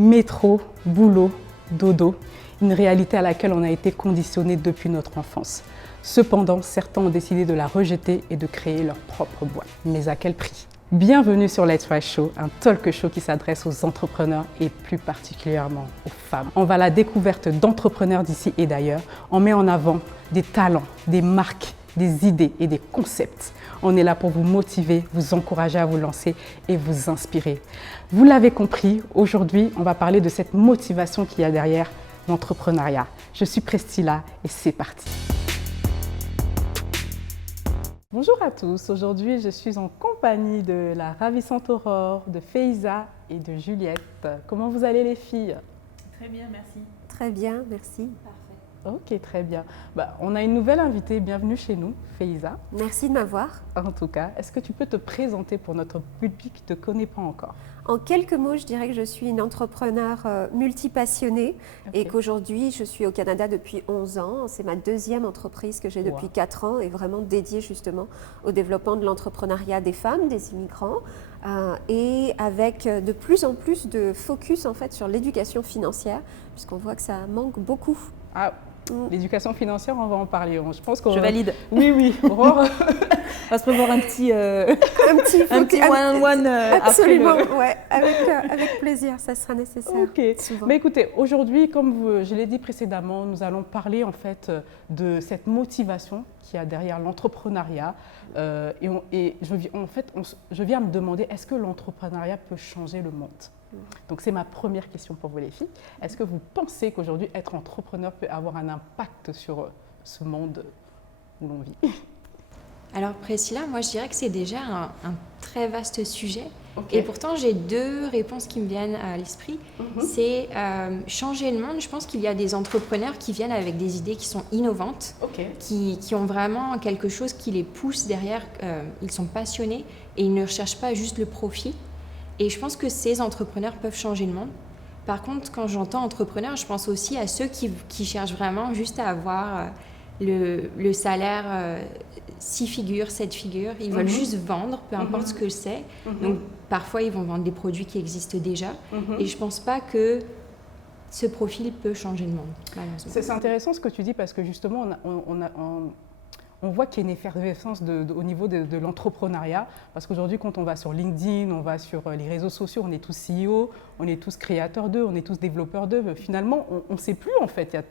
Métro, boulot, dodo, une réalité à laquelle on a été conditionné depuis notre enfance. Cependant, certains ont décidé de la rejeter et de créer leur propre boîte. Mais à quel prix? Bienvenue sur Let's Rise Show, un talk show qui s'adresse aux entrepreneurs et plus particulièrement aux femmes. On va à la découverte d'entrepreneurs d'ici et d'ailleurs. On met en avant des talents, des marques, des idées et des concepts. On est là pour vous motiver, vous encourager à vous lancer et vous inspirer. Vous l'avez compris, aujourd'hui, on va parler de cette motivation qu'il y a derrière l'entrepreneuriat. Je suis Prestilla et c'est parti. Bonjour à tous, aujourd'hui je suis en compagnie de la ravissante Aurore, de Faiza et de Juliette. Comment vous allez les filles? Très bien, merci. Très bien, merci. Parfait. Ok, très bien. On a une nouvelle invitée, bienvenue chez nous, Faiza. Merci de m'avoir. En tout cas, est-ce que tu peux te présenter pour notre public qui ne te connaît pas encore? En quelques mots, je dirais que je suis une entrepreneure multipassionnée et qu'aujourd'hui, je suis au Canada depuis 11 ans. C'est ma deuxième entreprise que j'ai depuis 4 ans et vraiment dédiée justement au développement de l'entrepreneuriat des femmes, des immigrants et avec de plus en plus de focus en fait sur l'éducation financière puisqu'on voit que ça manque beaucoup. L'éducation financière, on va en parler. Je pense qu'on... Je valide. Oui. Aurore, on va se prévoir un petit one-on-one absolument, après ouais, avec plaisir, ça sera nécessaire. Ok. Mais écoutez, aujourd'hui, comme je l'ai dit précédemment, nous allons parler en fait de cette motivation qu'il y a derrière l'entrepreneuriat. Je viens me demander, est-ce que l'entrepreneuriat peut changer le monde? Donc c'est ma première question pour vous les filles. Est-ce que vous pensez qu'aujourd'hui être entrepreneur peut avoir un impact sur ce monde où l'on vit? Alors Priscilla, moi je dirais que c'est déjà un très vaste sujet. Okay. Et pourtant j'ai deux réponses qui me viennent à l'esprit. C'est changer le monde. Je pense qu'il y a des entrepreneurs qui viennent avec des idées qui sont innovantes, qui ont vraiment quelque chose qui les pousse derrière. Ils sont passionnés et ils ne recherchent pas juste le profit. Et je pense que ces entrepreneurs peuvent changer le monde. Par contre, quand j'entends entrepreneur, je pense aussi à ceux qui cherchent vraiment juste à avoir le salaire 6 figures, 7 figures. Ils veulent juste vendre, peu importe ce que c'est. Donc, parfois, ils vont vendre des produits qui existent déjà. Et je ne pense pas que ce profil peut changer le monde, malheureusement. C'est intéressant ce que tu dis parce que justement, on voit qu'il y a une effervescence au niveau de l'entrepreneuriat parce qu'aujourd'hui, quand on va sur LinkedIn, on va sur les réseaux sociaux, on est tous CEO, on est tous créateurs d'eux, on est tous développeurs d'eux. Finalement, on ne sait plus en fait. Il y a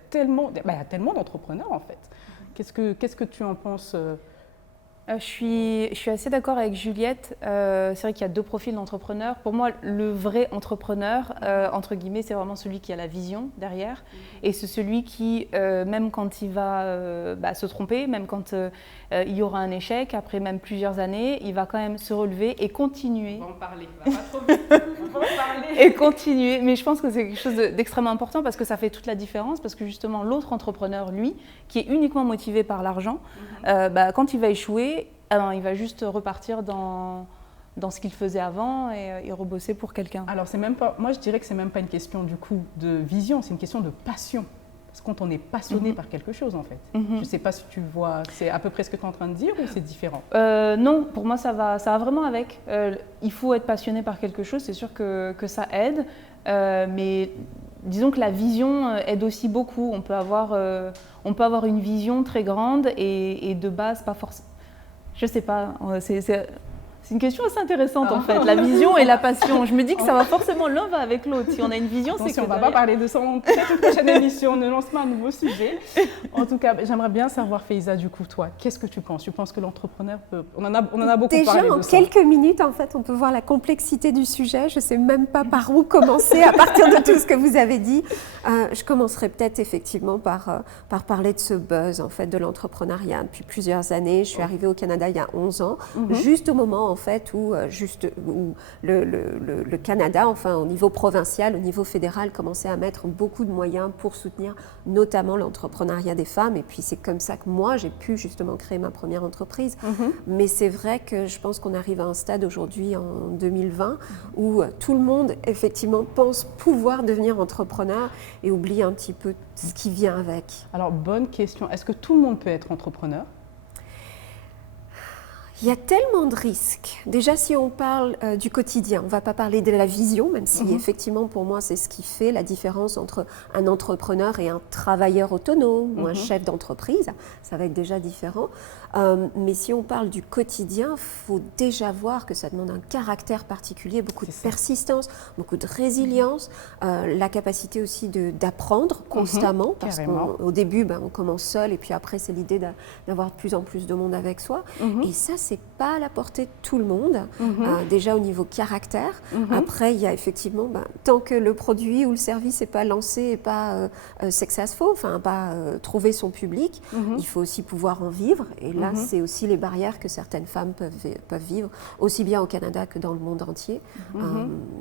tellement d'entrepreneurs en fait. Qu'est-ce que tu en penses? Je suis assez d'accord avec Juliette. C'est vrai qu'il y a deux profils d'entrepreneurs. Pour moi, le vrai entrepreneur, entre guillemets, c'est vraiment celui qui a la vision derrière. Et c'est celui qui, même quand il va se tromper, même quand il y aura un échec, après même plusieurs années, il va quand même se relever et continuer. On va en parler, on va pas trop vite. On va en parler. Et continuer. Mais je pense que c'est quelque chose d'extrêmement important parce que ça fait toute la différence. Parce que justement, l'autre entrepreneur, lui, qui est uniquement motivé par l'argent, quand il va échouer, il va juste repartir dans ce qu'il faisait avant et rebosser pour quelqu'un. Alors, moi je dirais que c'est même pas une question du coup de vision, c'est une question de passion. Parce que quand on est passionné par quelque chose en fait. Je ne sais pas si tu vois, c'est à peu près ce que tu es en train de dire ou c'est différent? Non, pour moi ça va vraiment avec. Il faut être passionné par quelque chose, c'est sûr que ça aide, mais disons que la vision aide aussi beaucoup. On peut avoir une vision très grande et de base pas forcément. Je sais pas, c'est une question assez intéressante en fait, la vision et la passion. Je me dis que ça va forcément, l'un va avec l'autre. Si on a une vision, c'est que... On ne va pas parler de ça dans cette prochaine émission, on ne lance pas un nouveau sujet. En tout cas, j'aimerais bien savoir, Faiza, du coup, toi, qu'est-ce que tu penses? Tu penses que l'entrepreneur peut... On en a beaucoup déjà, parlé de ça. Déjà, en quelques minutes, en fait, on peut voir la complexité du sujet. Je ne sais même pas par où commencer à partir de tout ce que vous avez dit. Je commencerai peut-être effectivement par parler de ce buzz, en fait, de l'entrepreneuriat. Depuis plusieurs années, je suis arrivée au Canada il y a 11 ans, juste au moment, en fait, où le Canada, enfin, au niveau provincial, au niveau fédéral, commençait à mettre beaucoup de moyens pour soutenir notamment l'entrepreneuriat des femmes. Et puis, c'est comme ça que moi, j'ai pu justement créer ma première entreprise. Mais c'est vrai que je pense qu'on arrive à un stade aujourd'hui, en 2020, où tout le monde, effectivement, pense pouvoir devenir entrepreneur et oublie un petit peu ce qui vient avec. Alors, bonne question. Est-ce que tout le monde peut être entrepreneur? Il y a tellement de risques. Déjà, si on parle du quotidien, on ne va pas parler de la vision, même si effectivement, pour moi, c'est ce qui fait la différence entre un entrepreneur et un travailleur autonome ou un chef d'entreprise. Ça va être déjà différent. Mais si on parle du quotidien, il faut déjà voir que ça demande un caractère particulier, beaucoup de persistance, beaucoup de résilience, la capacité aussi d'apprendre constamment, parce qu'au début, on commence seul et puis après, c'est l'idée d'avoir de plus en plus de monde avec soi. Et ça, c'est pas à la portée de tout le monde, déjà au niveau caractère. Après, il y a effectivement, tant que le produit ou le service n'est pas lancé et pas successful, enfin pas trouver son public, il faut aussi pouvoir en vivre. Et là, c'est aussi les barrières que certaines femmes peuvent vivre, aussi bien au Canada que dans le monde entier.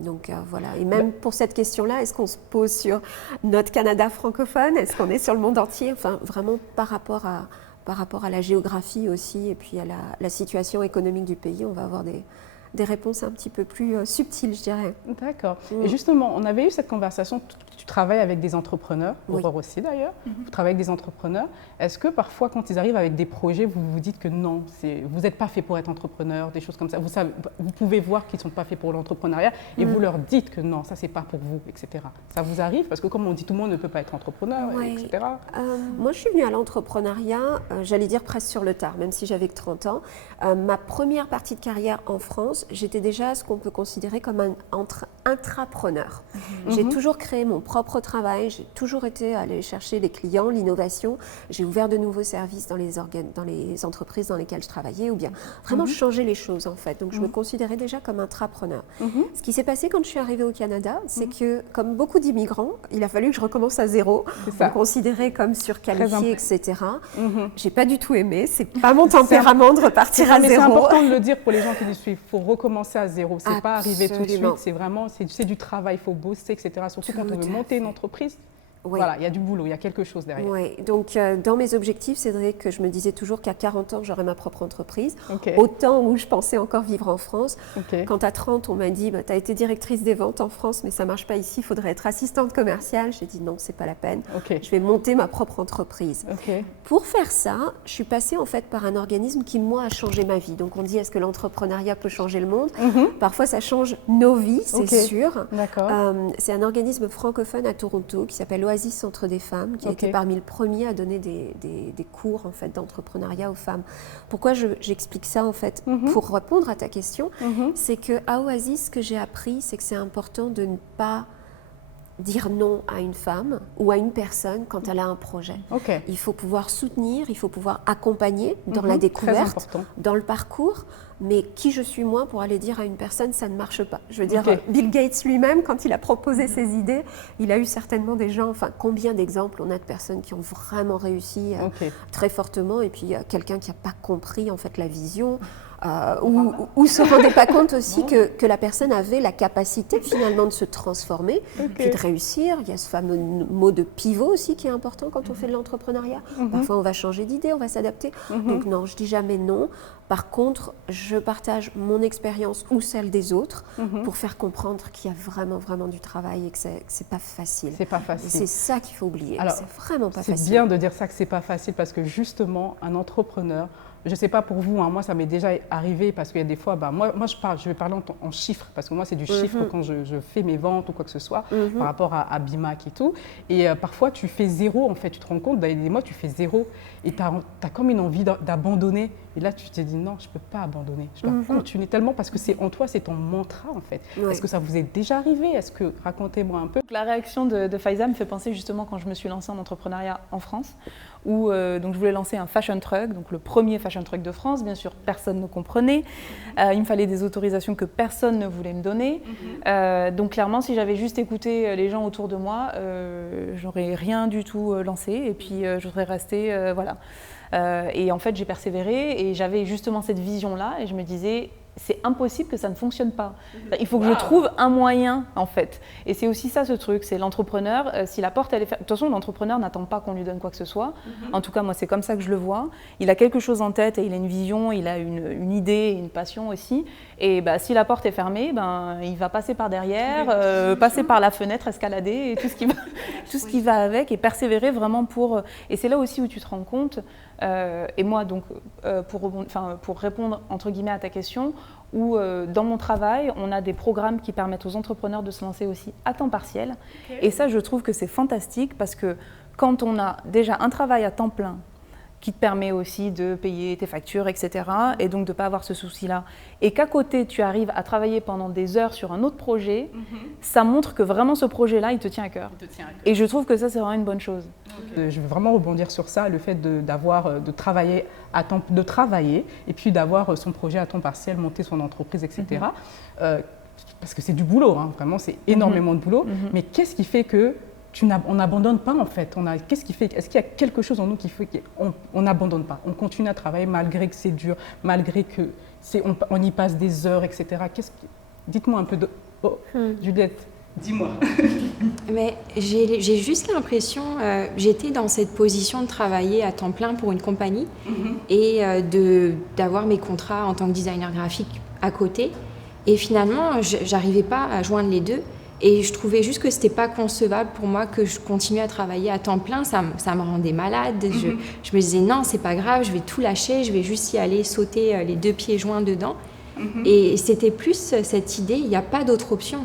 Donc voilà. Et même pour cette question-là, est-ce qu'on se pose sur notre Canada francophone? Est-ce qu'on est sur le monde entier? Enfin, vraiment par rapport à la géographie aussi et puis à la situation économique du pays, on va avoir des réponses un petit peu plus subtiles, je dirais. D'accord. Et justement, on avait eu cette conversation, tu travailles avec des entrepreneurs, Aurore aussi d'ailleurs, vous travaillez avec des entrepreneurs. Est-ce que parfois, quand ils arrivent avec des projets, vous vous dites que non, vous n'êtes pas fait pour être entrepreneur, des choses comme ça, vous pouvez voir qu'ils ne sont pas faits pour l'entrepreneuriat et vous leur dites que non, ça c'est pas pour vous, etc. Ça vous arrive? Parce que comme on dit, tout le monde ne peut pas être entrepreneur, etc. Moi, je suis venue à l'entrepreneuriat, j'allais dire presque sur le tard, même si j'avais que 30 ans. Ma première partie de carrière en France, j'étais déjà ce qu'on peut considérer comme un intrapreneur. J'ai toujours créé mon propre travail, j'ai toujours été aller chercher les clients, l'innovation. J'ai ouvert de nouveaux services dans les entreprises dans lesquelles je travaillais, ou bien vraiment changer les choses en fait. Donc je me considérais déjà comme intrapreneur. Ce qui s'est passé quand je suis arrivée au Canada, c'est que comme beaucoup d'immigrants, il a fallu que je recommence à zéro, me considérer comme surqualifiée, etc. J'ai pas du tout aimé, c'est pas mon tempérament de repartir à zéro. C'est important de le dire pour les gens qui nous suivent, il faut recommencer à zéro, c'est pas arriver tout de suite, c'est vraiment, c'est du travail, il faut bosser, etc. Surtout quand on veut monter une entreprise. Voilà, il y a du boulot, il y a quelque chose derrière. Oui, donc dans mes objectifs, c'est vrai que je me disais toujours qu'à 40 ans, j'aurais ma propre entreprise. Au temps où je pensais encore vivre en France. Quand à 30, on m'a dit, tu as été directrice des ventes en France, mais ça ne marche pas ici, il faudrait être assistante commerciale. J'ai dit non, c'est pas la peine. Je vais monter ma propre entreprise. Pour faire ça, je suis passée en fait par un organisme qui, moi, a changé ma vie. Donc on dit, est-ce que l'entrepreneuriat peut changer le monde? Parfois, ça change nos vies, c'est sûr. C'est un organisme francophone à Toronto qui s'appelle Oasis Centre des femmes, qui a été parmi les premiers à donner des cours en fait, d'entrepreneuriat aux femmes. Pourquoi j'explique ça en fait? Pour répondre à ta question, c'est qu'à Oasis, ce que j'ai appris, c'est que c'est important de ne pas dire non à une femme ou à une personne quand elle a un projet. Il faut pouvoir soutenir, il faut pouvoir accompagner dans la découverte, dans le parcours, mais qui je suis moi pour aller dire à une personne ça ne marche pas. Je veux dire, Bill Gates lui-même, quand il a proposé ses idées, il a eu certainement des gens, enfin combien d'exemples on a de personnes qui ont vraiment réussi très fortement et puis quelqu'un qui n'a pas compris en fait la vision. Ou ne se rendait pas compte aussi que la personne avait la capacité finalement de se transformer, puis de réussir. Il y a ce fameux mot de pivot aussi qui est important quand on fait de l'entrepreneuriat. Parfois on va changer d'idée, on va s'adapter. Donc non, je dis jamais non. Par contre, je partage mon expérience ou celle des autres pour faire comprendre qu'il y a vraiment, vraiment du travail et que c'est pas facile. C'est pas facile. C'est ça qu'il faut oublier. C'est vraiment pas facile. C'est bien de dire ça que c'est pas facile parce que justement, un entrepreneur, je ne sais pas pour vous, moi ça m'est déjà arrivé parce qu'il y a des fois, moi je vais parler en chiffres parce que moi c'est du chiffre quand je fais mes ventes ou quoi que ce soit par rapport à BIMAC et tout. Et parfois tu fais zéro en fait, tu te rends compte, dans des mois tu fais zéro et tu as comme une envie d'abandonner. Et là tu te dis non, je ne peux pas abandonner, je dois continuer tellement parce que c'est en toi, c'est ton mantra en fait. Est-ce que ça vous est déjà arrivé? Racontez-moi un peu. La réaction de Faiza me fait penser justement quand je me suis lancée en entrepreneuriat en France où donc je voulais lancer un fashion truck, donc le premier fashion truck de France. Bien sûr, personne ne comprenait. Il me fallait des autorisations que personne ne voulait me donner. Donc clairement, si j'avais juste écouté les gens autour de moi, j'aurais rien du tout lancé et puis je serais restée, voilà. Et en fait, j'ai persévéré et j'avais justement cette vision-là et je me disais, c'est impossible que ça ne fonctionne pas. Il faut que je trouve un moyen, en fait. Et c'est aussi ça, ce truc, c'est l'entrepreneur, si la porte, elle est fermée. De toute façon, l'entrepreneur n'attend pas qu'on lui donne quoi que ce soit. En tout cas, moi, c'est comme ça que je le vois. Il a quelque chose en tête et il a une vision, il a une idée, une passion aussi. Et si la porte est fermée, il va passer par derrière, passer par la fenêtre, escalader, et tout ce qui va avec, et persévérer vraiment pour... Et c'est là aussi où tu te rends compte Et moi, donc, pour répondre entre guillemets à ta question, où dans mon travail, on a des programmes qui permettent aux entrepreneurs de se lancer aussi à temps partiel. Et ça, je trouve que c'est fantastique parce que quand on a déjà un travail à temps plein qui te permet aussi de payer tes factures, etc., et donc de ne pas avoir ce souci-là, et qu'à côté, tu arrives à travailler pendant des heures sur un autre projet, ça montre que vraiment ce projet-là, il te tient à cœur. Et je trouve que ça, c'est vraiment une bonne chose. Je veux vraiment rebondir sur ça, le fait de travailler et puis d'avoir son projet à temps partiel, monter son entreprise, etc. Parce que c'est du boulot, hein, vraiment, c'est énormément de boulot. Mais qu'est-ce qui fait que on n'abandonne pas en fait? Qu'est-ce qui fait? Est-ce qu'il y a quelque chose en nous qui fait qu'on n'abandonne pas? On continue à travailler malgré que c'est dur, malgré que on y passe des heures, etc. Dites-moi un peu de... Oh, Juliette, dis-moi. Mais j'ai juste l'impression, j'étais dans cette position de travailler à temps plein pour une compagnie et d'avoir mes contrats en tant que designer graphique à côté. Et finalement, j'arrivais pas à joindre les deux. Et je trouvais juste que c'était pas concevable pour moi que je continue à travailler à temps plein. Ça me rendait malade. Je me disais non, c'est pas grave, je vais tout lâcher, je vais juste y aller sauter les 2 pieds joints dedans. Et c'était plus cette idée, il n'y a pas d'autre option.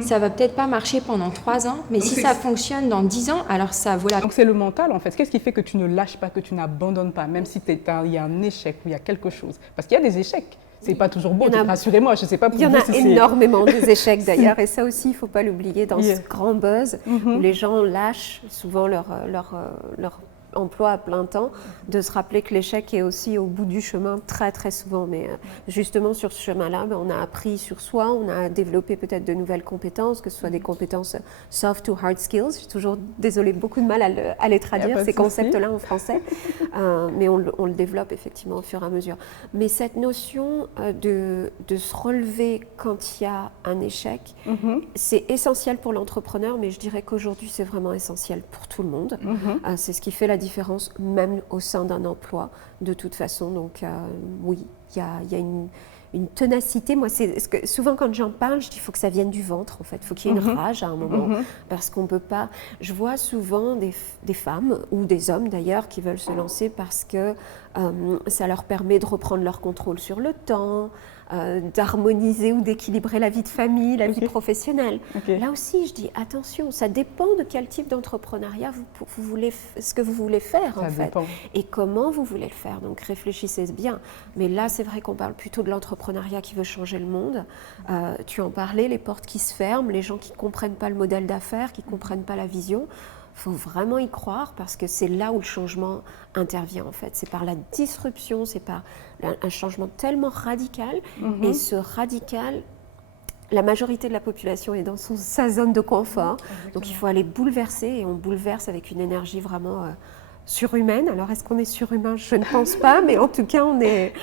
Ça va peut-être pas marcher pendant 3 ans, mais donc si ça fonctionne dans 10 ans, alors ça vaut la peine. Donc c'est le mental en fait. Qu'est-ce qui fait que tu ne lâches pas, que tu n'abandonnes pas, même si il y a un échec ou il y a quelque chose? Parce qu'il y a des échecs. C'est pas toujours beau, rassurez-moi, je ne sais pas pour vous. Il y en a énormément des échecs d'ailleurs, et ça aussi, il ne faut pas l'oublier dans ce grand buzz où les gens lâchent souvent leur emploi à plein temps, de se rappeler que l'échec est aussi au bout du chemin très très souvent. Mais justement sur ce chemin-là, on a appris sur soi, on a développé peut-être de nouvelles compétences, que ce soit des compétences soft ou hard skills. J'ai toujours, désolée, beaucoup de mal à les traduire, ces concepts-là en français, mais on le développe effectivement au fur et à mesure. Mais cette notion de se relever quand il y a un échec, c'est essentiel pour l'entrepreneur, mais je dirais qu'aujourd'hui c'est vraiment essentiel pour tout le monde. C'est ce qui fait la différence même au sein d'un emploi de toute façon. Donc oui, il y a une ténacité. Moi, souvent quand j'en parle, je dis qu'il faut que ça vienne du ventre en fait. Il faut qu'il y ait une rage à un moment parce qu'on peut pas... Je vois souvent des femmes ou des hommes d'ailleurs qui veulent se lancer parce que ça leur permet de reprendre leur contrôle sur le temps, d'harmoniser ou d'équilibrer la vie de famille, la vie professionnelle. Là aussi, je dis attention, ça dépend de quel type d'entrepreneuriat ce que vous voulez faire en fait, et comment vous voulez le faire. Donc réfléchissez bien. Mais là, c'est vrai qu'on parle plutôt de l'entrepreneuriat qui veut changer le monde. Tu en parlais, les portes qui se ferment, les gens qui ne comprennent pas le modèle d'affaires, qui ne comprennent pas la vision. Il faut vraiment y croire parce que c'est là où le changement intervient en fait. C'est par la disruption, c'est par un changement tellement radical. Et ce radical, la majorité de la population est dans sa zone de confort. Donc il faut aller bouleverser et on bouleverse avec une énergie vraiment surhumaine. Alors est-ce qu'on est surhumain? Je ne pense pas, mais en tout cas on est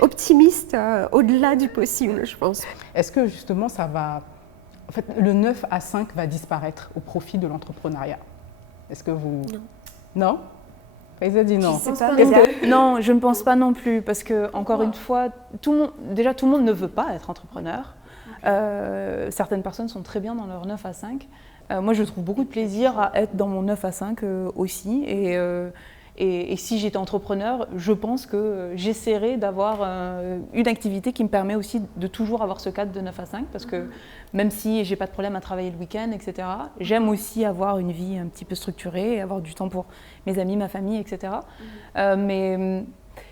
optimiste au-delà du possible, je pense. Est-ce que justement ça va... En fait, le 9 à 5 va disparaître au profit de l'entrepreneuriat. Est-ce que vous... Non. Faiza dit non. Non, je ne pense pas non plus, parce que, encore une fois, tout le monde ne veut pas être entrepreneur. Certaines personnes sont très bien dans leur 9 à 5. Moi, je trouve beaucoup de plaisir à être dans mon 9 à 5 aussi. Et si j'étais entrepreneur, je pense que j'essaierais d'avoir une activité qui me permet aussi de toujours avoir ce cadre de 9 à 5, parce que même si j'ai pas de problème à travailler le week-end, etc., j'aime aussi avoir une vie un petit peu structurée, avoir du temps pour mes amis, ma famille, etc. Mais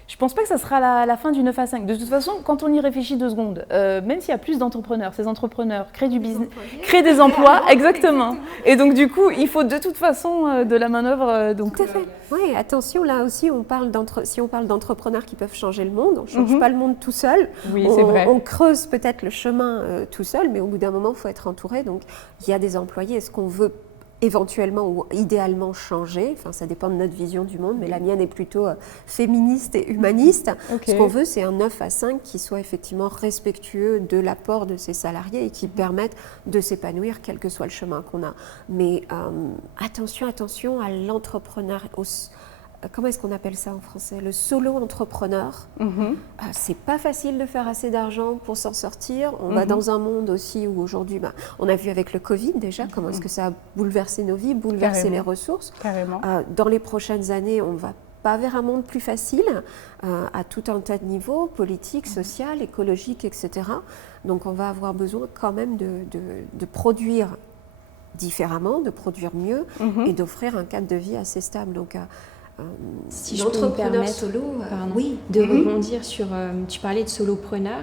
je ne pense pas que ça sera la fin du 9 à 5. De toute façon, quand on y réfléchit 2 secondes, même s'il y a plus d'entrepreneurs, ces entrepreneurs créent du business, créent des emplois, exactement. Et donc du coup, il faut de toute façon de la manœuvre. Tout à fait. Oui, attention, là aussi, si on parle d'entrepreneurs qui peuvent changer le monde, on ne change pas le monde tout seul. Oui, c'est vrai. On creuse peut-être le chemin tout seul, mais au bout d'un moment, il faut être entouré. Donc, il y a des employés. Est-ce qu'on veut éventuellement ou idéalement changer, enfin ça dépend de notre vision du monde, mais la mienne est plutôt féministe et humaniste. Ce qu'on veut, c'est un 9 à 5 qui soit effectivement respectueux de l'apport de ses salariés et qui permette de s'épanouir quel que soit le chemin qu'on a. Mais attention à l'entrepreneur, comment est-ce qu'on appelle ça en français? Le solo-entrepreneur. C'est pas facile de faire assez d'argent pour s'en sortir. On va dans un monde aussi où aujourd'hui, on a vu avec le Covid déjà comment est-ce que ça a bouleversé nos vies, bouleversé les ressources. Dans les prochaines années, on va pas vers un monde plus facile à tout un tas de niveaux, politique, social, écologique, etc. Donc on va avoir besoin quand même de produire différemment, de produire mieux et d'offrir un cadre de vie assez stable. Donc, si je peux me permettre solo, oui, de rebondir sur, tu parlais de solopreneur,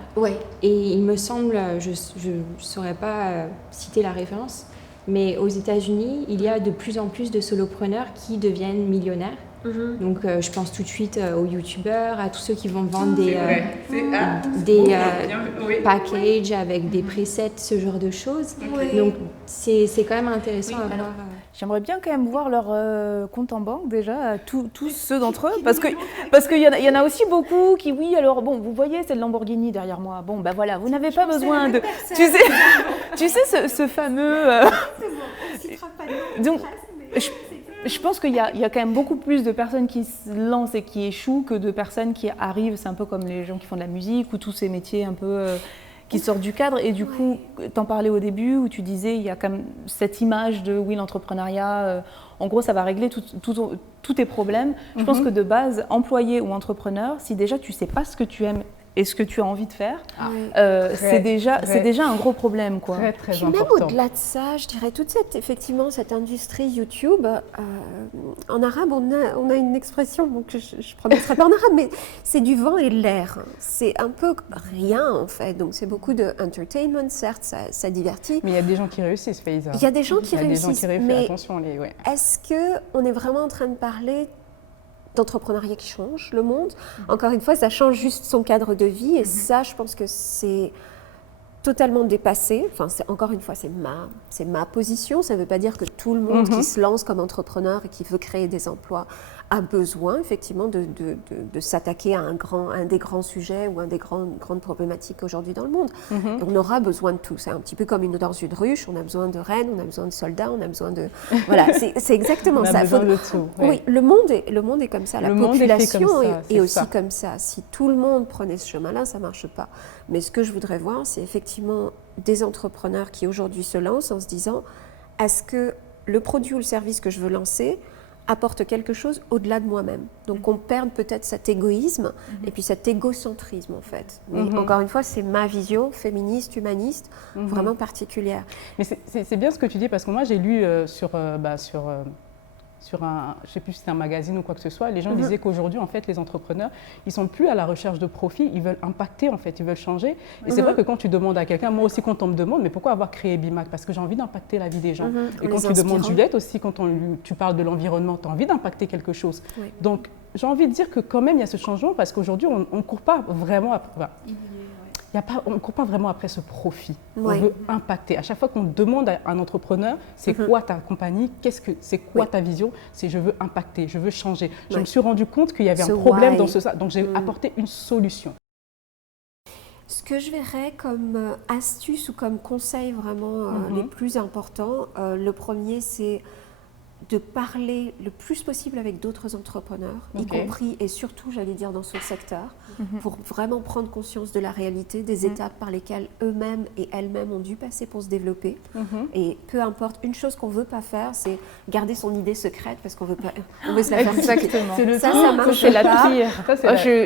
et il me semble, je ne saurais pas citer la référence, mais aux États-Unis, il y a de plus en plus de solopreneurs qui deviennent millionnaires. Donc je pense tout de suite aux youtubeurs, à tous ceux qui vont vendre des packages avec des presets, ce genre de choses. Donc c'est quand même intéressant à voir. J'aimerais bien quand même voir leur compte en banque déjà, tous ceux d'entre eux, parce qu'il y en a aussi beaucoup qui, oui, alors bon, vous voyez, c'est le Lamborghini derrière moi. Bon, ben voilà, vous n'avez pas besoin de... Tu sais ce fameux... Donc, je pense qu'il y a quand même beaucoup plus de personnes qui se lancent et qui échouent que de personnes qui arrivent. C'est un peu comme les gens qui font de la musique ou tous ces métiers un peu qui sortent du cadre. Et du coup, t'en parlais au début où tu disais il y a quand même cette image de oui, l'entrepreneuriat, en gros, ça va régler tous tes problèmes. Je pense que de base, employé ou entrepreneur, si déjà tu sais pas ce que tu aimes et ce que tu as envie de faire, c'est déjà un gros problème, quoi. Très, très Puis important. même au-delà de cette, je dirais, toute cette industrie YouTube, en arabe, on a une expression, donc je ne prononcerai pas en arabe, mais c'est du vent et de l'air. C'est un peu rien, en fait. Donc, c'est beaucoup de entertainment, certes, ça divertit. Mais il y a des gens qui réussissent, Faiza. Il y a des gens qui réussissent, mais attention, est-ce qu'on est vraiment en train de parler d'entrepreneuriat qui change le monde? Encore une fois, ça change juste son cadre de vie et ça, je pense que c'est totalement dépassé. Enfin, encore une fois, c'est ma position. Ça ne veut pas dire que tout le monde qui se lance comme entrepreneur et qui veut créer des emplois a besoin effectivement de s'attaquer à un des grands sujets ou un des grandes problématiques aujourd'hui dans le monde. On aura besoin de tout. C'est un petit peu comme dans une ruche. On a besoin de reines, on a besoin de soldats, on a besoin de... Voilà, c'est exactement ça. On a besoin de tout. Oui, le monde est comme ça. La population est aussi ça. comme ça. Si tout le monde prenait ce chemin-là, ça ne marche pas. Mais ce que je voudrais voir, c'est effectivement des entrepreneurs qui aujourd'hui se lancent en se disant est-ce que le produit ou le service que je veux lancer apporte quelque chose au-delà de moi-même. Donc on perd peut-être cet égoïsme et puis cet égocentrisme en fait. Mais encore une fois, c'est ma vision féministe, humaniste, vraiment particulière. Mais c'est bien ce que tu dis parce que moi j'ai lu sur un, je ne sais plus si c'était un magazine ou quoi que ce soit, les gens disaient qu'aujourd'hui, en fait, les entrepreneurs, ils ne sont plus à la recherche de profit, ils veulent impacter, en fait, ils veulent changer. Et c'est vrai que quand tu demandes à quelqu'un, moi aussi quand on me demande, mais pourquoi avoir créé BIMAC? Parce que j'ai envie d'impacter la vie des gens. Et quand tu demandes Juliette aussi, quand tu parles de l'environnement, tu as envie d'impacter quelque chose. Donc, j'ai envie de dire que quand même, il y a ce changement parce qu'aujourd'hui, on ne court pas vraiment après... on ne court pas vraiment après ce profit. On veut impacter. À chaque fois qu'on demande à un entrepreneur, c'est quoi ta compagnie, c'est quoi ta vision, c'est je veux impacter, je veux changer. Je me suis rendu compte qu'il y avait un problème dans ça, donc j'ai apporté une solution. Ce que je verrais comme astuce ou comme conseil vraiment les plus importants, le premier c'est de parler le plus possible avec d'autres entrepreneurs, y compris et surtout, j'allais dire, dans son secteur, pour vraiment prendre conscience de la réalité, des étapes par lesquelles eux-mêmes et elles-mêmes ont dû passer pour se développer. Et peu importe, une chose qu'on ne veut pas faire, c'est garder son idée secrète parce qu'on veut se la faire. Exactement. Ça marche c'est la pas. pire.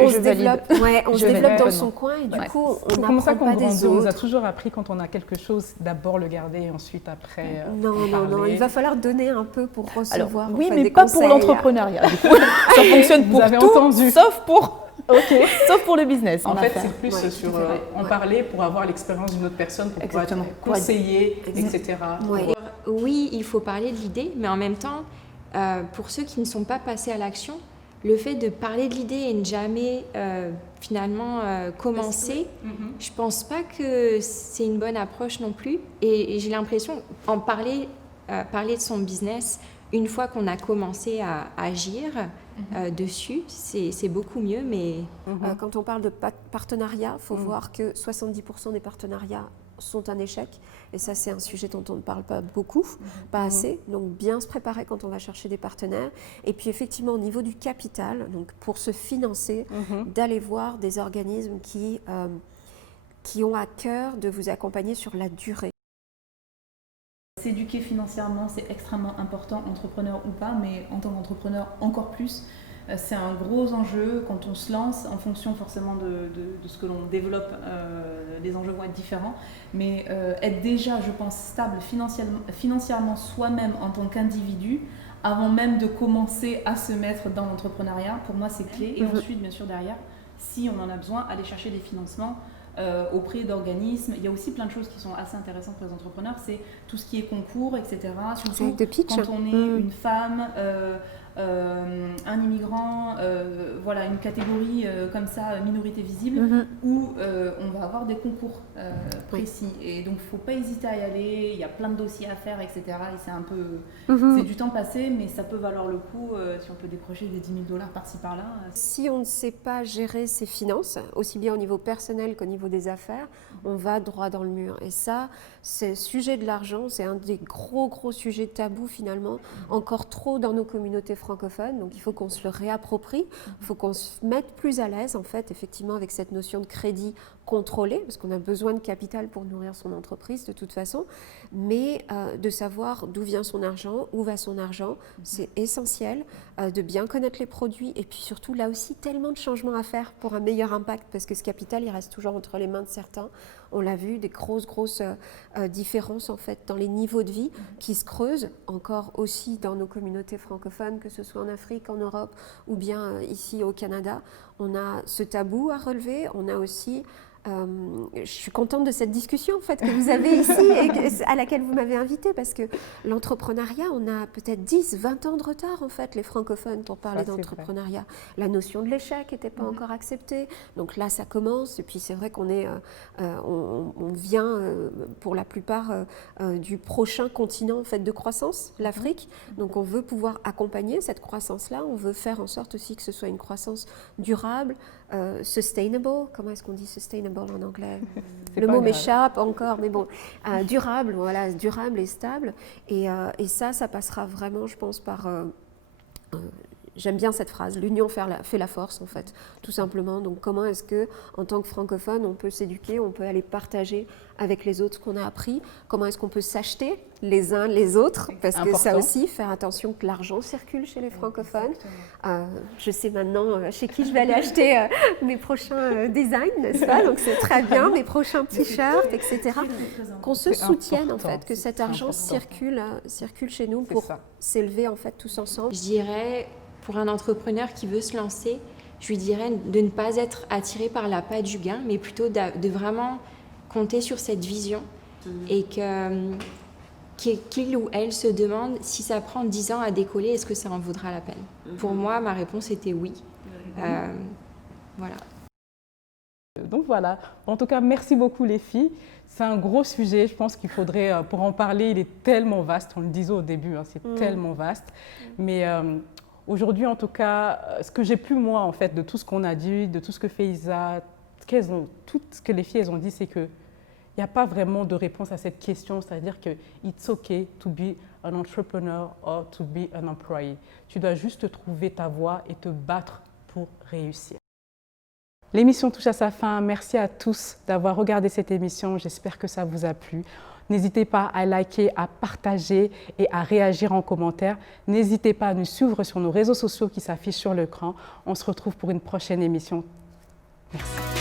On se développe dans son coin et du coup, on n'apprend pas des autres. On nous a toujours appris quand on a quelque chose, d'abord le garder et ensuite après Non, il va falloir donner un peu pour recevoir. Alors, oui, mais pas pour l'entrepreneuriat. Du coup, ça fonctionne pour tout, sauf pour le business. En fait, c'est plus sur en parler pour avoir l'expérience d'une autre personne, pour pouvoir conseiller, etc. Oui, il faut parler de l'idée, mais en même temps, pour ceux qui ne sont pas passés à l'action, le fait de parler de l'idée et ne jamais finalement commencer, je ne pense pas que c'est une bonne approche non plus. Et j'ai l'impression, parler de son business, une fois qu'on a commencé à agir dessus, c'est beaucoup mieux. Mais quand on parle de partenariat, il faut voir que 70% des partenariats sont un échec. Et ça, c'est un sujet dont on ne parle pas beaucoup, pas assez. Donc, bien se préparer quand on va chercher des partenaires. Et puis, effectivement, au niveau du capital, donc pour se financer, d'aller voir des organismes qui ont à cœur de vous accompagner sur la durée. S'éduquer financièrement, c'est extrêmement important, entrepreneur ou pas, mais en tant qu'entrepreneur, encore plus. C'est un gros enjeu quand on se lance, en fonction forcément de ce que l'on développe, les enjeux vont être différents, mais être déjà, je pense, stable financièrement soi-même en tant qu'individu, avant même de commencer à se mettre dans l'entrepreneuriat, pour moi c'est clé. Et ensuite, bien sûr, derrière, si on en a besoin, aller chercher des financements auprès d'organismes. Il y a aussi plein de choses qui sont assez intéressantes pour les entrepreneurs, c'est tout ce qui est concours, etc. Surtout quand on est une femme, un immigrant, voilà, une catégorie comme ça, minorité visible, où on va avoir des concours précis. Et donc, il ne faut pas hésiter à y aller, il y a plein de dossiers à faire, etc. Et c'est un peu... c'est du temps passé, mais ça peut valoir le coup si on peut décrocher des 10 000 $ par-ci par-là. Si on ne sait pas gérer ses finances, aussi bien au niveau personnel qu'au niveau des affaires, on va droit dans le mur. Et ça, c'est le sujet de l'argent, c'est un des gros sujets tabous finalement, encore trop dans nos communautés francophones. Donc il faut qu'on se le réapproprie, il faut qu'on se mette plus à l'aise en fait, effectivement, avec cette notion de crédit contrôlé, parce qu'on a besoin de capital pour nourrir son entreprise de toute façon, mais de savoir d'où vient son argent, où va son argent, c'est essentiel, de bien connaître les produits, et puis surtout là aussi tellement de changements à faire pour un meilleur impact, parce que ce capital il reste toujours entre les mains de certains. On l'a vu, des grosses différences en fait dans les niveaux de vie qui se creusent encore aussi dans nos communautés francophones, que ce soit en Afrique, en Europe ou bien ici au Canada. On a ce tabou à relever, on a aussi je suis contente de cette discussion en fait, que vous avez ici et à laquelle vous m'avez invitée, parce que l'entrepreneuriat, on a peut-être 10, 20 ans de retard en fait, les francophones, pour parler d'entrepreneuriat. La notion de l'échec n'était pas encore acceptée, donc là ça commence, et puis c'est vrai qu'on est, on vient pour la plupart du prochain continent en fait, de croissance, l'Afrique, donc on veut pouvoir accompagner cette croissance-là, on veut faire en sorte aussi que ce soit une croissance durable, sustainable, comment est-ce qu'on dit sustainable en anglais? Le mot m'échappe encore, mais bon, durable, voilà, durable et stable. Et ça passera vraiment, je pense, par... j'aime bien cette phrase, l'union fait la force, en fait, tout simplement. Donc, comment est-ce que, en tant que francophone, on peut s'éduquer, on peut aller partager avec les autres ce qu'on a appris? Comment est-ce qu'on peut s'acheter les uns les autres? Parce que ça aussi, faire attention que l'argent circule chez les francophones. Je sais maintenant chez qui je vais aller acheter mes prochains designs, n'est-ce pas? Donc, c'est très bien, mes prochains t-shirts, etc. Qu'on se soutienne, en fait, que cet argent circule chez nous pour s'élever, en fait, tous ensemble. Je dirais, pour un entrepreneur qui veut se lancer, je lui dirais de ne pas être attiré par l'appât du gain, mais plutôt de vraiment compter sur cette vision et qu'il ou elle se demande si ça prend 10 ans à décoller, est-ce que ça en vaudra la peine? Pour moi, ma réponse était oui. Voilà. Donc voilà, en tout cas, merci beaucoup les filles. C'est un gros sujet, je pense qu'il faudrait, pour en parler, il est tellement vaste, on le disait au début, hein, c'est tellement vaste. Mais aujourd'hui, en tout cas, ce que j'ai pu, moi, en fait, de tout ce qu'on a dit, de tout ce que fait Isa, tout ce que les filles elles ont dit, c'est qu'il n'y a pas vraiment de réponse à cette question, c'est-à-dire que it's okay to be an entrepreneur or to be an employee. Tu dois juste trouver ta voie et te battre pour réussir. L'émission touche à sa fin. Merci à tous d'avoir regardé cette émission. J'espère que ça vous a plu. N'hésitez pas à liker, à partager et à réagir en commentaire. N'hésitez pas à nous suivre sur nos réseaux sociaux qui s'affichent sur l'écran. On se retrouve pour une prochaine émission. Merci.